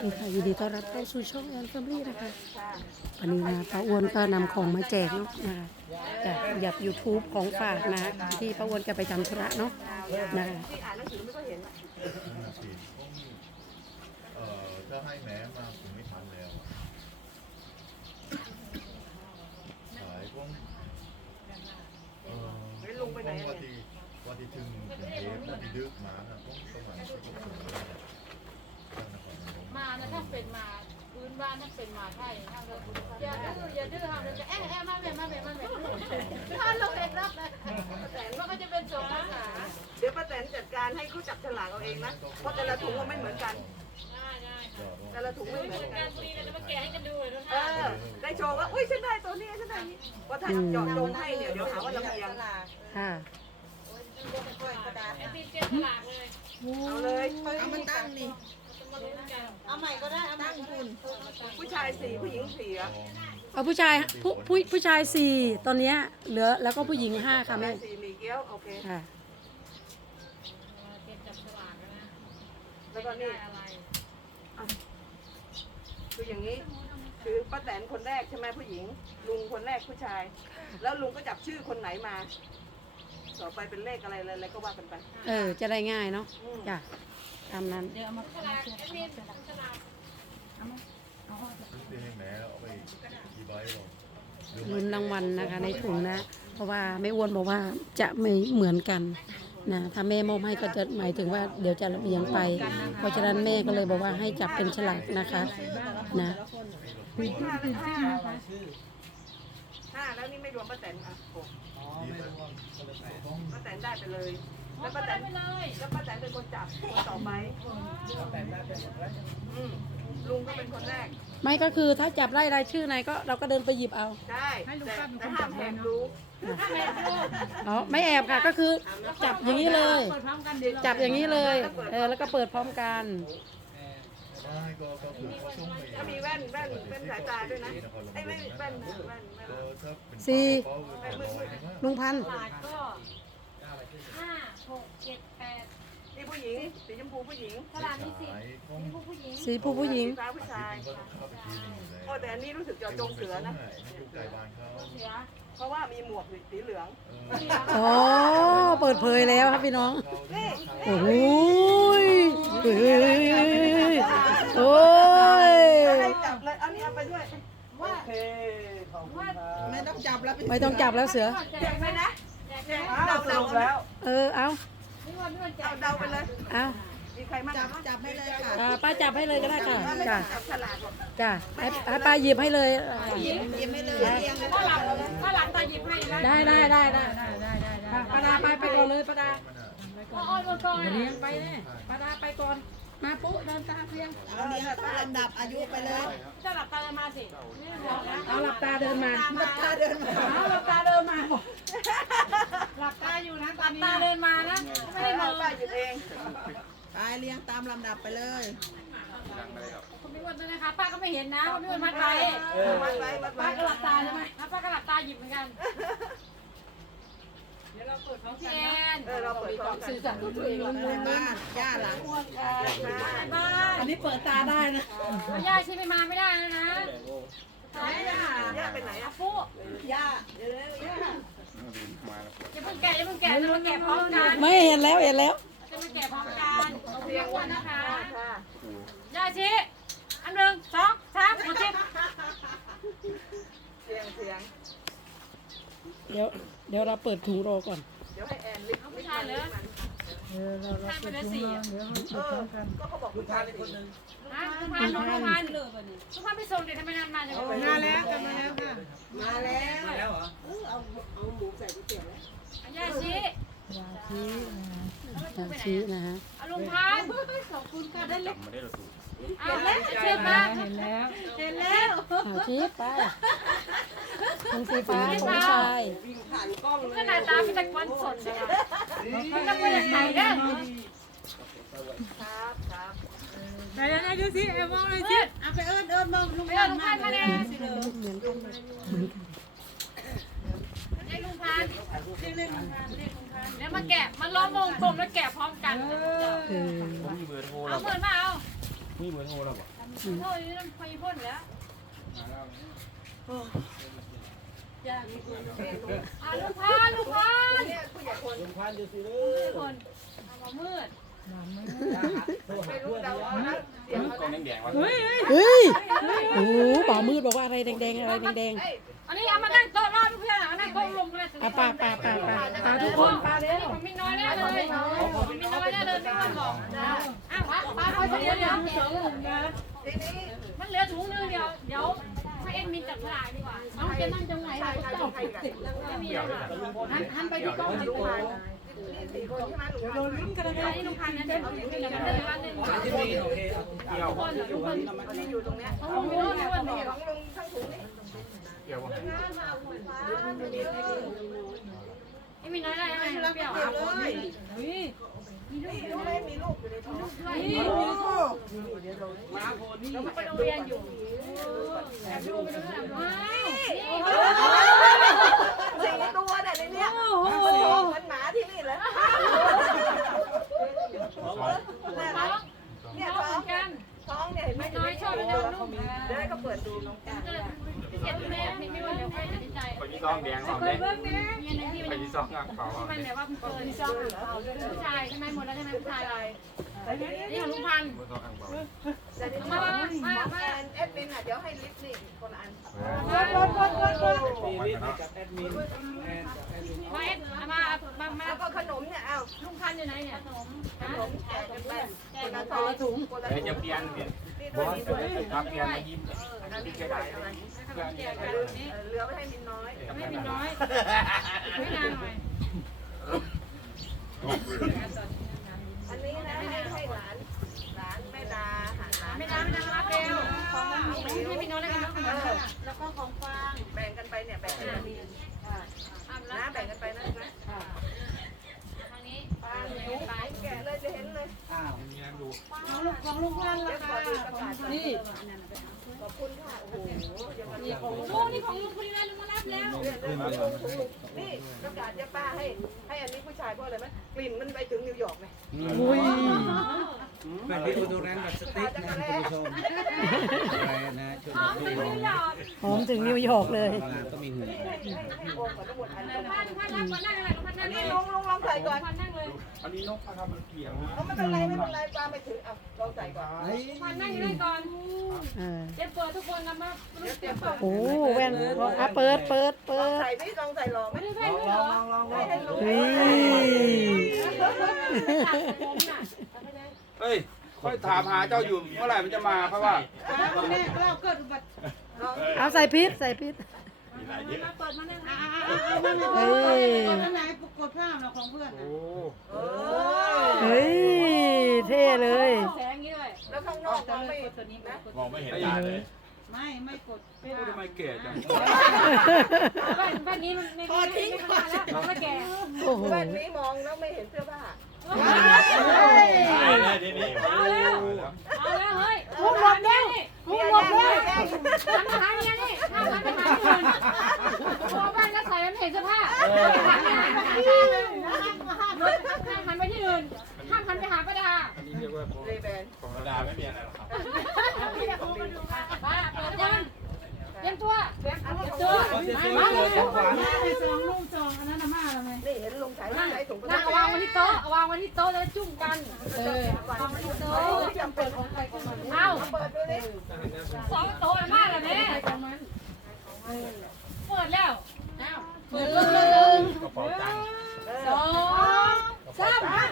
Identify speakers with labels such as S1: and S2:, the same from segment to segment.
S1: ดีค่ะยินดีต้อนรับเข้าสู่ช่องแอนแฟมิลี่นะคะวันนี้นะป้าอ้วนก็นำของมาแจกเนาะนะคะจากหยับ YouTube ของฝากนะที่ป้าอ้วนจะไปทำธุระเนาะนะคะ
S2: ที่อ่านหนังสือไม่ก็เห็นอะ
S3: ถ้าให้แม้มาผมไม่ทันแล้วสายพวก
S2: ลุงไปไหน
S3: วัน
S2: เนี่ย
S3: ที่วันที่ถึงเทปวันที่ดึกมาครับพวกประมาณที่ผมถึงเลย
S4: มานะถ้าเป็นมาพื้นบ้านถ้าเป็นมาไทยถ้าเราอย่าดื้อห้ามเราจะแอะมาแบบถ้าเราเองรับนะแต่ว่าก็จะเป็นสองภาษา
S2: เดี๋ยวป้าแตนจัดการให้เขาจับฉลากเอาเองนะเพราะแต่ละถุงมันไม่เหมือนกัน
S4: ได้ค่ะ
S2: แต่ละถุงไม่เหมือนกั
S4: กาน รคุยกันจะมาแกะให้กันดูเลยนะ
S2: ได้โชว์ว่าอุ้ยฉันได้ตัวนี้ฉันได้นี้ว่าถ้าเจาะจงให้เนี่ยเดี๋ยวหาว่าลำเอียง
S1: ค่ะ
S4: แอนตี้เจ็บฉลากเลย
S2: เอาเลย
S5: เอามาตั้งนี่
S4: เอาใหม่ก็ได้เอาใหม่
S5: ตั้งคุณ
S2: ผู้ชาย4ผู้หญิง4อะ
S1: เอาผู้ชายผู้ชาย4ตอนเนี้ยเหลือแล้วก็ผู้หญิง5ค่ะแม่
S2: 4มีเกี้ยวโอเค
S1: ค่ะ
S4: เก็บจับฉลากนะ
S2: แล้วก็นี่
S4: อะไร
S2: คืออย่างนี้คือป้าแตนคนแรกใช่ไหมผู้หญิงลุงคนแรกผู้ชาย แล้วลุงก็จับชื่อคนไหนมาต่อไปเป็นเลขอะไรก็ว่ากันไป
S1: จะได้ง่ายเนาะจ้ะตามนั้น
S4: ฉลากแอนตี้ฉลาก
S3: ซื้อให้แม้เอาไปกี่ใบหรอ
S1: ลุ้นรางวัลนะคะในถุงนะ เพราะว่าแม่อ้วนบอกว่าจะไม่เหมือนกันนะถ้าแม่มอบให้ก็จะหมายถึงว่าเดี๋ยวจะลำเอียงไป เพราะฉะนั้นแม่ก็เลยบอกว่าให้จับเป็นฉลากนะคะนะ
S2: ห้าแล้วนี่ไม่รวมป้าแตนอ่ะหกป้าแตนได้ไปเลย แล้วป้าแตน
S4: ไปเลย
S2: แล้วป้าแตนเป็นคนจับคนต่อไปลุงก็เป็นคนแรก
S1: ไม่ก็คือถ้าจับได้รายชื่อไหนก็เราก็เดินไปหยิบเอา
S2: ได้แต่ห้ามแหกรู้
S1: อ๋อไม่แอบค่ะก็คือจับอย่างนี้เลย จับอย่างนี้เลยแล้วก็เปิดพร้อมกัน
S3: ได้ก็คือเขาส่งไป
S2: ถ้ามีแว่นสายตาด้วยนะไอ้ไม่แว่น
S3: ก็ถ้าเป็น
S1: สี่
S3: ก็100นะ
S1: ลุงพันธุ์
S4: ฉลากก็5 6 7 8
S2: นี่ผู้หญิงสีชมพูผู้หญิง
S4: ฉลากมีสิ
S3: สายของ
S4: ผู้หญิง
S1: สีผู้หญิง
S2: ฟ้าผู้ชาย
S3: ก็ต้องเข้าไปทีนึงเลย
S2: โอ้แต่อันนี้รู้สึกจะจงเสือนะ
S3: ลูกไก่บ้านเขา
S4: เสือ
S2: เพราะว่ามีหมวกสีเหลือง
S1: อ๋อเปิดเผยแล้วครับพี่น้อง
S2: นี่
S1: โอ้โหยเฮ้ยโอ้ย
S2: ให้จับเลยอันนี้เอาไปด้วยโอเค
S5: ไม่ต้องจับแล้ว
S1: ไม่ต้องจับแล้วเสือ
S2: แจกไหมนะ
S4: แจก
S2: เดาแล้ว
S1: เอา
S4: นี่วันแจ
S2: เอา
S4: ก
S2: เดาไปเลย
S1: เอา
S2: มีใครมั่ง
S5: จับให้เลยค่ะ
S1: ป้าจับให้เลยก็ได้ค่ะจ้ะ
S2: จับฉลากหรอก
S1: จ้ะให้ป้าหยิบให้เลย
S5: ยิ้มให้เลยเรียง
S4: ถ้าหลังตาหยิบให้นะ
S1: ได้ป้าดาไปก่อนเลยป้าดา
S4: อ้อนก่อน
S1: เลี้ยงไปแน่ป้าดาไปก่อนมาปุ๊เดินตามเพียง
S5: เอาเรียงตามลำดับอายุไปเลย
S4: จะหลับตามาสิไม่บอกนะ
S1: เอาหลับตาเดินมา
S5: ตาเดินมา
S1: เอาหลับตาเดินมา
S4: หลับตาอยู่นะหลับตาเดินมานะไม่ได้มอง
S2: ป้าหยิบเอง
S5: ไปเรียงตามลำดับไปเลย
S4: คุณพี่วันด้วยนะคะป้าก็ไม่เห็นนะว่าพี่วันมัดไว้
S2: มัดไว้มัด
S4: ป้า
S2: ไว้
S4: ก็หลับตาใช่ไหมป้าก็หลับตาหยิบเหมือนกันเดี๋ยวเราเปิดของแอน
S2: เราเปิดพร้อมกัน
S1: สื่อสารกับตัวเองแล้ว
S5: ในบ้านย่าหลัง
S4: บ้าน
S1: อันนี้เปิดตาได้นะ
S4: ย่าชิไม่มาไม่ได้แล้วนะตายย่า
S2: ย่าไปไหน
S4: อา
S2: อ่ะ
S4: ฟุ
S2: ย่าเดี๋ยวย่า
S4: อย่าเพิ่งแกะจะมาแกะพร้อมกัน
S1: ไม่เห็นแล้วจะมาแกะพร้อมกัน
S4: เรียกว่านะคะ
S2: ค่ะ
S4: ย่าชิอันหนึ่งสองสามหมดชิ
S2: เสียง
S1: เดี๋ยวเราเปิดถุงรอก่อน
S2: เดี๋ยวให้แอนลิฟต์
S4: ผู้ชายเหรอผู้ชายเป็นละสี่
S2: ก็เขาบอกผู้ชายเป็นคนหนึ่ง
S4: นะทุกพันทุกพันไปส่งเด็กทำไมนานมาจัง
S5: มาแล้วกลับมาแล้วค่ะ
S2: มาแล้วเอาหมูใส่ก๋วยเตี๋ยวแล้ว
S4: ย่าชิ
S1: ชี้นะฮะ
S4: อารมณ์พันขอบคุณค่ะได้เล็กเอาเล็กเชิญมาเห็นแล้ว
S1: ชี้ไปถุงสีฟ้าของผู้ชาย
S2: วิ่งผ่านกล้องเลย
S4: ขนาดตาเป็นตะกวันสดเลยมันต้องไปจากไหนเด้อ
S2: ครับ
S4: ไหนดูสิเอ็มมองเลยสิ
S5: เอาไปเอิญมองลุง
S4: ไปเอาลุงพันมาเนี่ย
S1: เหมือนกัน
S4: เรียกลุงพันเดี๋ยวมาแกะมาล้อมวงกลมแล้วแกะพร้อมกัน
S1: คือ
S4: เอาเปิดมาเอา
S6: มีเบอร์โทรแล้วบ่
S4: โทษนี่ไฟพ่นแล้วลูกพัน
S2: เนี่ยผู้ใหญ่คน
S6: ลุงพันธุ์อยู่สิเด้
S4: คนมามืด
S2: ไม่รู้เดาเอานะเสียงเขา
S6: กล่อง
S2: นะ
S6: แดงๆวะ
S1: เฮ้ยโอ้โหบ่าวมืดบอกว่าอะไรแดงๆอะไรแดง
S2: เอ้ย
S4: อันนี้เอามานั่งโต๊ะรอเพื่อนเอานั่งโต๊ะรวมกันเลย
S1: ๆอ่ะป้าทุกคน
S4: ผมมีน้อยแน่เลยผมมีน้อยแน่เลยพี่วันบอกอ้าวป้าคอยเดี๋ยว
S2: ทีนี้
S4: มันเหลือถุงนึงเดี๋ยวให้เอ็มมินจับฉลากดีกว่าน้องเจนนั่งจังไหน
S2: ใครจะใครกัน
S4: ไม่มีเลยหันไปที่กล้องดีกว่า
S2: นี่4 คนใช่ไหมหนูโดนลุ้นกัน
S4: อันนี้ลุงพันนะเดี๋ยวเดี๋ยวมันจะเหลือวันหนึ่ง
S6: ที่มีโอเคเกี่ยว
S4: คนทุกคน
S2: ที่อยู่ตรงเนี้ย
S4: ต้องลงไปโน่นด้วย
S2: ของลุงทั้งถุงนี่
S6: เกี่ยวบ่
S4: ไม่มีน้อยได้ไหมเปรี้ยว
S2: เลย นี่รู้ไหมมีลูกอยู่ในท้อง
S6: มาโพนี่
S4: ไปโรงเรียนอยู่แอบดูไปดูว้าว
S2: 4 ตัวเนี่ยในเนี้ยมันหมาที่นี่แล้ว
S4: ท้อง
S2: เนี่ย
S4: ท้องกัน
S2: ท้องเนี่ยเห็นไหม
S4: น้อยชอบไปเล่นนุ่ม
S2: เดี๋ยวให้เขาเปิดดูน้องกัน
S4: พี่เจ็บแม่พี่ไม่ว่าเดี๋ยวใครจะดีใจ
S6: ไปที่ซองแดงของแดง
S4: มีอันนึงที่
S6: ไปที่ซองอ่ะเขา
S4: มันแบบว่าเปิดช่องผู้ชายใช่ไหมหมดแล้วใช่ไหมผู้ชายอะไรนี่ของลุงพันธุ์
S6: ซองอ่างเปล่า
S2: แต่ที่น้องแอนแอดมินอ่ะเดี๋ยวให้ลิฟต์นี่คนละอัน
S6: มีลิสต์กับแอดมินแอนกับแอดมิน
S4: มาเอ็ดมา
S2: แล้วก็ขนมเนี่ยอ้าว
S4: ลุงพันธุ์อยู่ไหนเนี่ยขนม
S2: ขนมแจกกันไปคนละ2 ถุงคนละ
S6: เดี๋ยวจะเปลี่ยน
S2: นี่
S6: บ
S2: ด้
S6: อ
S2: วย
S6: สครับเปลี่ยนมายิ้ม
S2: อันนี้จะได้อะไร
S4: ขนมแจกกันนี้
S2: เหลือไว้ให้มินน้อย
S4: ไม่มีน้อยไม่นานหน่อย
S2: อันนี้นะให้หลานแม่ดาหาหลาน
S4: ไม่นานรับเร็วให้มีน้อยแล้วกันนะแล้วก็ของฟาง
S2: แบ่งกันไปเนี่ยแบ่งกันไปนะแบ่งกันไปนะ
S4: ทางนี้
S2: ไปแกะเลยจะเห็นเลย
S5: ของลุงพันธุ์
S2: เดี๋
S5: รา
S2: ยวขอ
S5: คา
S2: ดูประกาศนี่ขอบคุณค่ะโอ้โหยังมานี่ของ
S4: โอ้นี่ของลุงคุณนายลุงมารับแล้ว
S2: นี่ประกาศจะป้าให้อันนี้ผู้ชายเพราะอะไรไหมกลิ่นมันไปถึงนิวยอร์กไหม
S1: อุ้ย
S7: เป็นดิโอโดแรนต์แบบสติ๊กนะคุณผู้ชมอะไรนะชม
S1: หอมถึงนิวยอร์กเลย
S7: ก็มีหื่น
S2: ให้โอมกับทั้งหมดอันนี้
S4: พันรับก่อนนั่งอะไรพันนั่ง
S2: นี่ลองใส่ก่อน
S4: พันนั่งเลย
S6: อันนี้นกนะครับมันเกี่ยว
S2: ไม่เป็นไรป้าไม่ถึงเอาลองใส่ก่อน
S4: พันนั่งได้ก่อน
S1: เออ
S4: เจ็บเปิดทุกคนนะมา
S2: เตรียมเปิด
S1: โอ้แว่นอ่ะเปิด
S2: ใส่ไม่ลองใส่หล่อไหม
S4: ไม่ได้แว่นด้วยเหรอ
S2: ให้รู้
S1: เฮ้ย
S6: เฮ้ยค่อยถามหาเจ้าอยู่เมื่อไหร่มันจะมาเพราะว่า
S5: แม่เราเกิดอุบัติ
S1: เอาใส่พริษ
S4: มาเปิดมานั่ง
S1: เฮ้ย
S5: ตอนนั้นไหนกดภาพเราของเพื่อน
S6: โอ้
S1: เฮ้ย เท่เลย
S4: แสงนี้ด้วย
S2: แล้วข้างนอกมองไม่นะ
S3: มองไม่เห็นตาเลย
S5: ไม่กด
S6: ทำไมเก๋จัง
S4: แว่นนี้มันไม่ทิ้งมาแล้วน้องไม่แก่
S1: โอ้โห
S2: แว่นนี้มองแล้วไม่เห็นเสื้อผ้า
S3: ใช่เลยทีนี้
S4: เอาแล้วเฮ้ยหูหลบแล้วหูหลบแล้วหันมาหาเมียนี่ห้ามหันไปหาที่อื่นพอบ้านแล้วใส่ไม่เห็นเสื้อผ้าห้ามหันไปที่อื่นห้ามหันไปหาป้าดา
S6: อันนี้เรียกว่า
S2: เรแบน
S3: ของระดาไม่มีอะไรหรอกครับ
S4: ป้าเปิดยังเตรียมตัวเตรียมตัว
S5: มาเลยไอ้ซองลุงซองอันนั้นมาแล้วไหม
S2: นี่เห็นลุงใช้ถุง
S4: นั่งวางไว้ที่โต๊ะวางไว้ที่โต๊ะแล้วจุ่มกันวางไว้ที่โต๊ะ
S2: จำเป็นของใครของมัน
S4: เอ้า
S2: เปิดดูดิ
S4: สองโต๊ะมากเลยแม่เปิดแล้วเอ้าเปิดเลย
S3: กระเป๋าตังค์
S4: สองสาม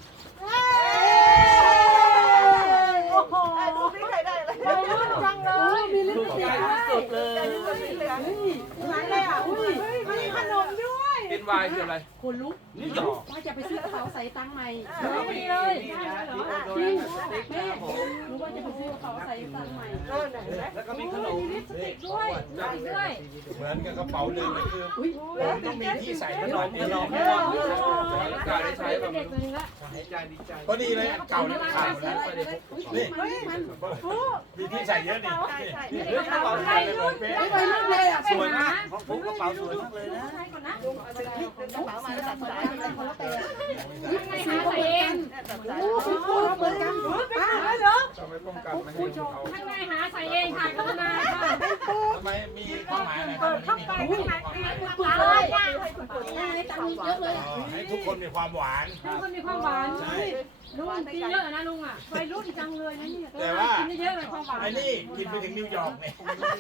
S2: โอ้โหดูสิใครได้อะไร
S4: จังเลยมีลิ้นติด
S6: สุดเลย
S2: ได้ทุกคนสีเหลือง
S5: ไหนเลยอ่ะอุ้ยมีขนมด้วย
S6: เป็นวายคืออะไร
S1: คนลุก
S6: นี่หยอก
S1: ว่าจะไปซื้อกระเป๋าใส่ตังค์ใหม่
S4: มีเลย
S1: จริงแม่หนูว่าจะไปซื้อกระเป๋าใส่ตังค์ใหม่
S2: เออไหนไหม
S6: แล้วก็มีขนม
S4: ติดด้วยด้วย
S3: เหมือนกับกระเป๋าหนึ่งเลยคือ
S1: อุ้ย
S3: ต้องมีที่ใส่ขนม
S6: ขนมแล้วก็ได้ใช้แบบ
S4: เด็กตัวนึงละ
S6: หายใจดีใจ
S3: พอดีเลยเก่าเนี่ยขาดแล้วนี่มีที่ใส่เยอะนี่
S2: ใช่ใช่
S6: กระเป๋า
S4: ใคร
S6: ใส่
S4: ยุ่ง
S6: เป็น
S4: ไม่ไปรุ่นเลยอ่ะ
S6: สวยมากของผมกระเป๋าสวยมากเลยนะ
S4: ใครก่อนนะ
S2: ลุงเอาเสื้อกระเป๋ามาแล้วตัดสายเป็นคนละเตะ
S4: ไม่หาใส่เอง
S2: ตัดสาย
S5: เหมือนกันป้าเหรอ
S6: จะไม่ป้องกันไม่ให้เขา
S4: ข้างในหาใส่เองค่ะเข้ามาค่ะ
S6: ทำไมมีความหมายอะไร
S5: เปิดเข้าไปข้างใน
S2: ให้คุณกดได้
S1: ตังค์เยอะเลย
S3: ให้ทุกคนมีความหวาน
S4: ทุกคนมีความหวานลุงกินเยอะนะลุงอ่ะวัยรุ่นจังเลยนะเนี่ย
S3: แต่ว่า
S4: กินเยอะเลยความหวาน
S3: ไอ้นี่กินไปถึงนิวยอร์กเนี่ย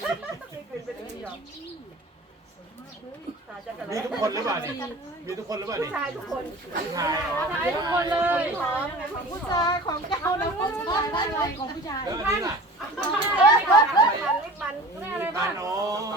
S3: มีทุกคนหรือเปล่านี่มีทุกคนหรือเปล่านี่
S2: ชายทุกคน
S3: ผู้ชายอ๋อ
S4: ถ่ายทุกคนเลย
S5: ของผู้ชายของเจ้าแล้วผู้ชายได้เลยของผู้ชาย
S3: แล้วอันนี้ล่ะ
S2: ลิปมัน
S4: แม่อะไร
S3: บ้า
S4: บ้าง
S3: นอ๋อ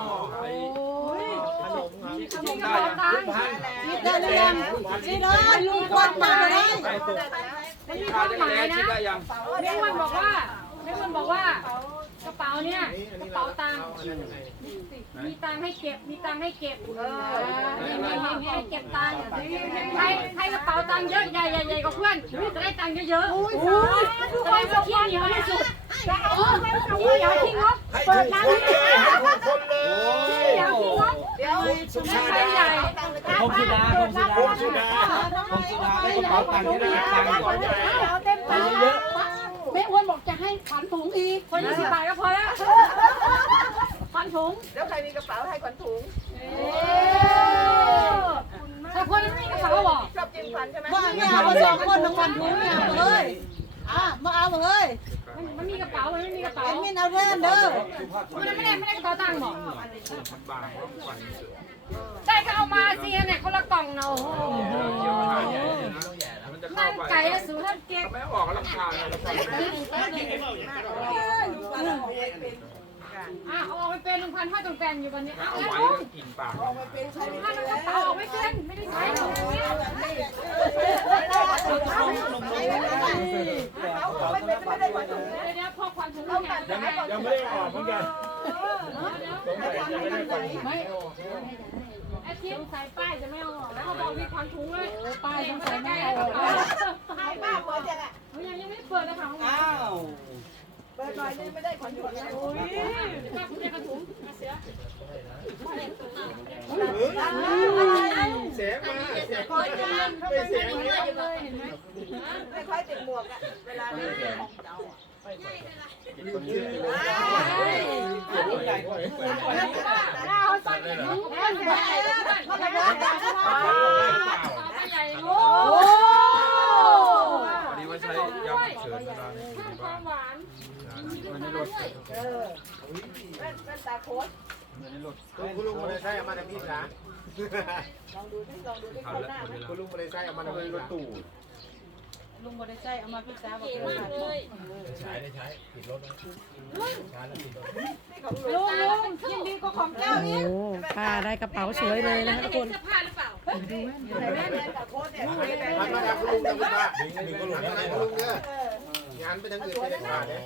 S6: ขนมครับ
S4: กินกระเป๋าตังค์
S5: นี่ได้เลยยังนี่เลยลุงควันมาเลย
S4: มันมีคาม
S6: ข้าวจะ
S4: หมาย
S6: แล้
S4: นะ
S6: คิดได้ยัง
S4: เด็กมันบอกว่ากระเป๋าเนี่ยกระเป๋าตังค์มีตังค์ให้เก็บมีตังค์ให้เก็บให้เก็บตังค์ใครกระเป๋าตังค์เยอะใหญ่กว่าเพื่อนจะได้ตังค์เยอะๆแสดงว่าขี้เหนียวที่สุดขี้เหนียวที่งบ
S3: ให้ทุกคนเลยให้ทุกคนเลย
S4: ขี้เหนียวที่งบ
S2: เดี๋ยว
S3: สุชา
S4: ใคร
S3: ดา
S4: ใหญ่
S7: พงสุดาพงสุดา
S3: พงสุดา
S7: พงสุดาได้กระเป๋าตังค์ที่ได้ตังค์
S5: เต็ม
S7: ไปเยอะ
S1: แม่อ้วนบอกจะให้ขวัญถุงอีก
S4: คน20 บาทก็พอแล้วพันถุง
S2: แล้วใครมีกระเป๋าให้ขวัญถุง
S4: แต่คนไม่มีกระเป๋าบอก
S2: ชอบกินขวัญใช่ไหม
S5: ว่าไม่เอามา2คนทั้งวันถุงเนี่ยเฮ้ยมาเอาเฮ้ย
S4: มันมีกระเป๋ามันไม่มีกระเป๋า
S5: เอ็มมินเอาเรื่องเด้อ
S4: มันไม่ได้กระเป๋าตังค์บอก
S6: บางว่าฝัน
S4: ได้ก็เอามาสิเนี่ยคนละกล่องเนาะ
S6: เกี่ยวกับใหญ่มันจะเข้า
S4: นั่ง
S6: ไป
S4: ไก่แล้วสูท่านเก็บ
S6: ไม่ออกลำคาญเลย
S4: เอาออกไปเป็น1,000 5ตรงแกนอยู่วันนี้เอา
S6: เอา
S4: แล้ว
S6: ไว้
S4: ลุง
S6: กินปาก
S4: ถ้ามันกระเป๋าออกไม่เป็นไม่ได้ใช้หรอก
S2: ไม่ได้ขวัญถุง
S4: เดี๋ยวพอควันถุงเนี่ย
S3: ยังไม่ได้ออกเหมือนกันสงสัยยังไม่ได้ไป
S4: ไอ้ที่ใส่ป้ายจะไม่เอาออกแล้วเขาบอกมีควันถุงเลยป้ายต้องใส่ไม่เอาออก
S2: ให้ป้าเปิดยังไง
S4: ยังไม่เปิดเลยค่ะ
S7: อ้าว
S2: เปิดหน่อยนึงไม่ได้ขวัญถุงนะ
S4: ป้าคุณจะกระถุงเสือ
S3: เสียงมาเสียง
S4: คอยจะมันไม่เสียงเลยเห็นไหม
S2: ไม่ค่อยติดหมวกอะเวลาเล่น
S4: เอาต้นถุงแล้วใหญ่ใหญ่โอ้
S6: วันนี้ว่าใช้ยำเฉินเวลานี้
S4: เพิ่มความหวาน
S6: มันไม่ลด
S2: แว่นตาโค้ช
S6: มันไม่ลด
S3: คุณลุงมาเลยใช่เอามาทำพี่ช้า
S2: ลองดูที่
S6: ทำ
S2: เขา
S6: แล้ว
S2: หน้า
S6: หมดเวลา
S3: คุณลุงมาเลยใช่เอามาทำพี่ช้า
S5: ลุงบ่ได้ใส่เอามาพิซซ่าบอก
S3: ใช้ได้ใช้ผิดรถนะใช้แล้วผิดรถ
S5: ลุงยินดีกับของเจ้า
S1: โอ้ป้าได้กระเป๋าสวยเลยนะคะทุกคน
S4: เสื้อผ้าหรือเปล่า
S2: แว่นตาโค้ชเนี่ย
S3: มาทำคุณลุงนะคุณป้าดึงคุณลุงนะคุณลุงเนี่ยงานไปทางอื่นไม่ได้ขาดเลย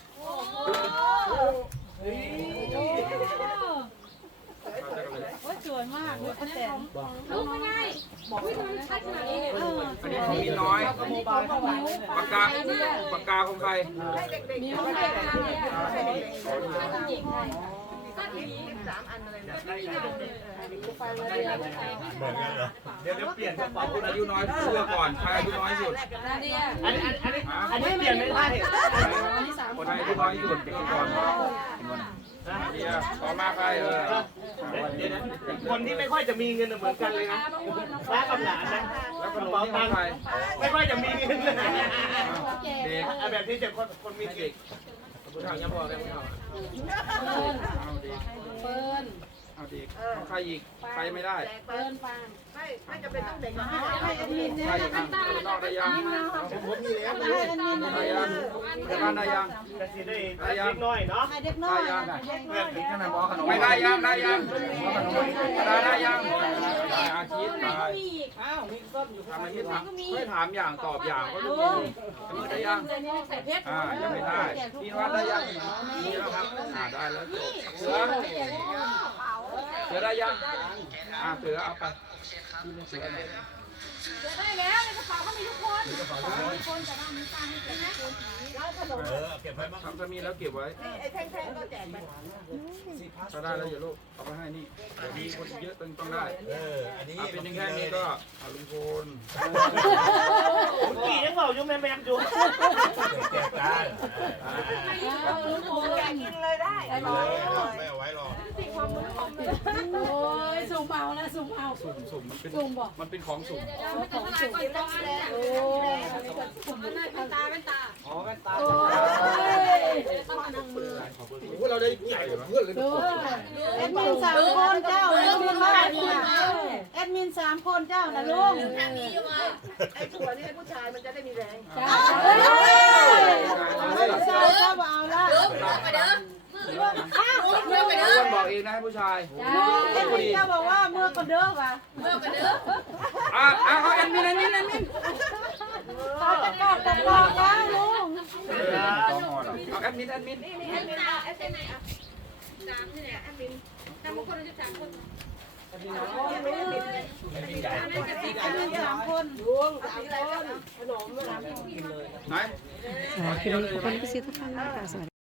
S5: โอ้ยสวยมากเลยป้าแตน
S4: รู้ไหมไงอุ้ยทำไมชัดขนาดนี้เนี่ย
S6: อันนี้ของมีน้อยปากกาปากกาของใคร
S2: ให้เด็กๆ
S4: มี
S2: มี
S4: คน
S2: ให้
S4: แต่ง
S2: เด็ก
S4: งานเนี่ยถ้าจริงไงถ้าจริง
S2: 3 อันอะไรนะ
S4: ไม่มีเราเลย
S3: เหมือนกันเหรอ
S6: เดี๋ยวเปลี่ยนกระเป๋าคนอายุน้อยเลือกก่อนใครอายุน้อยสุด
S4: นาเดีย
S6: อันนี้เปลี่ยนไม่ได้คนอายุน้อยสุดเป็นก่อนเดียวต่อมาใคร
S8: คนที่ไม่ค่อยจะมีเงินเหมือนกันเลยนะป้ากับหลานนะ
S6: แล้วขนมที่ของใคร
S8: ไม่ค่อยจะมีเงิน
S6: เด็ก
S8: แบบที่จะคนมีเด็ก
S6: ผู้ชายยังพอแล้วผู้ชายเอาเด็ก
S4: เปิล
S6: เอาเด็กของใครอีกใครไม่ได้
S2: เปิดฟังไม่จำเป็นต้องเด็กนะ
S5: ให้แอดมิน
S6: ใคร
S5: เนี่ย
S6: อีกนอกได้ยัง
S3: ผมมีแล้ว
S5: ให้แอดมิน
S6: ได้ยังเดี๋ยวบ้านได้ยัง
S8: แต่สิได้เล็กน้อยเนาะ
S5: ให้เด็กน้อยเด็กน้อย
S6: ถึงขนาดบอกขนมไม่ได้ยังได้ยังได้ยังอาชีพไปทำอาชีพไม่ถามอย่างตอบอย่างก็รู้มือได้ยัง
S4: เดี๋ยวนี้ใส่เพชร
S6: ยังไม่ได้พี่วัดได้ยังนี่แล้วครับได้แล้วเสือเสือได้ยังเสือเอาไป
S4: ได้แล้วในกระเป๋าเขามีทุกคนทุกคนแต่ว่ามีตังค์ให้เก็บนะแล้วขนม
S3: เก็บไว้บ้าง
S6: ทำถ้ามีแล้วเก็บไว้
S2: ไอ้แท่งๆก็แจกไป
S6: ถ้าได้แล้วอย่าลูกเอาไปให้นี่เดี๋ยวมีคนเยอะต้องได้
S3: อันนี้
S6: ถ้าเป็นแค่นี้ก็เอาลุงพล
S8: กี่ยังบอกอยู่แม่แม่อยู่
S3: แจกได้
S2: แจกกินเลยได้
S3: ไม่เอาไว้หรอก
S1: โอ้ยสุ่มเอานะสุ่มเอา
S6: สุ่มมันเป็นของสุ่ม
S4: ไม่ต้องทลายก่อนต้องอะไรโอ้เป็นตาเป็นตา
S8: อ๋อแว่นตา
S1: โอ้ย
S4: ต้องมานั่งมือ
S3: เราได้ใหญ่กว่าเพื่อนเลย
S1: ดู
S5: แอดมิน3 คนเจ้าแอดมินมากแอดมิน3 คนเจ้านะลุง
S2: ไอ้ถั่วนี่ให้ผู้ชายมันจะได้มีแรง
S1: จ้า
S5: เอาละเจ้าเอาละ
S6: คนบอกเองนะให้ผู้ชาย
S5: แอดมินเจ้าบอกว่าเมื่อก็เด้อว่ะ
S6: เอาแอดมิน
S5: เขาจะกอดกันบอกว่าลุง
S6: เอาแอดมิน
S4: แอดมินแอดมินไหนอ่ะสามที่ไหนแอดมินทำคนละ13 คน
S5: แอดมิน3 คน
S6: ไหน
S1: ค่ะคลิปนี้ขอบคุณพี่ซีทุกท่านนะคะสวัสดี